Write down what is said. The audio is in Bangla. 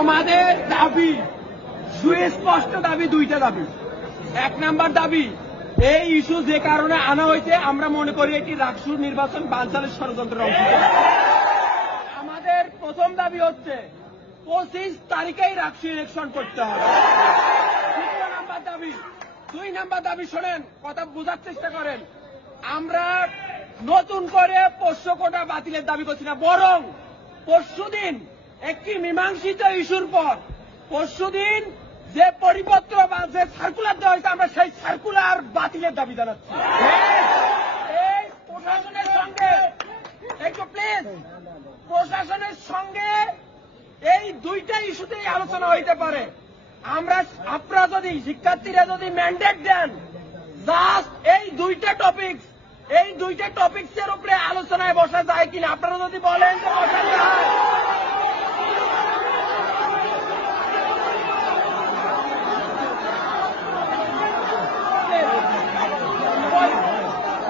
আমাদের দাবি সুস্পষ্ট দাবি, দুইটা দাবি। এক নাম্বার দাবি, এই ইস্যু যে কারণে আনা হয়েছে আমরা মনে করি এটি রাকসুর নির্বাচন বানচালের ষড়যন্ত্রের অংশ। আমাদের প্রথম দাবি হচ্ছে 25 তারিখেই রাকসু ইলেকশন করতে হবে। দ্বিতীয় নাম্বার দাবি, 2 নাম্বার দাবি শোনেন, কথা বোঝার চেষ্টা করেন। আমরা নতুন করে 500 কোটা বাতিলের দাবি করছি না, বরং পরশুদিন একটি মীমাংসিত ইস্যুর পর পরশুদিন যে পরিপত্র বা যে সার্কুলার দেওয়া হয়েছে আমরা সেই সার্কুলার বাতিলের দাবি জানাচ্ছি। এই প্রশাসনের সঙ্গে একটু প্লিজ, প্রশাসনের সঙ্গে এই দুইটা ইস্যুতেই আলোচনা হইতে পারে। আপনারা যদি শিক্ষার্থীরা যদি ম্যান্ডেট দেন, জাস্ট এই দুইটা টপিকস এর উপরে আলোচনায় বসা যায় কিনা, আপনারা যদি বলেন যে বসা যায়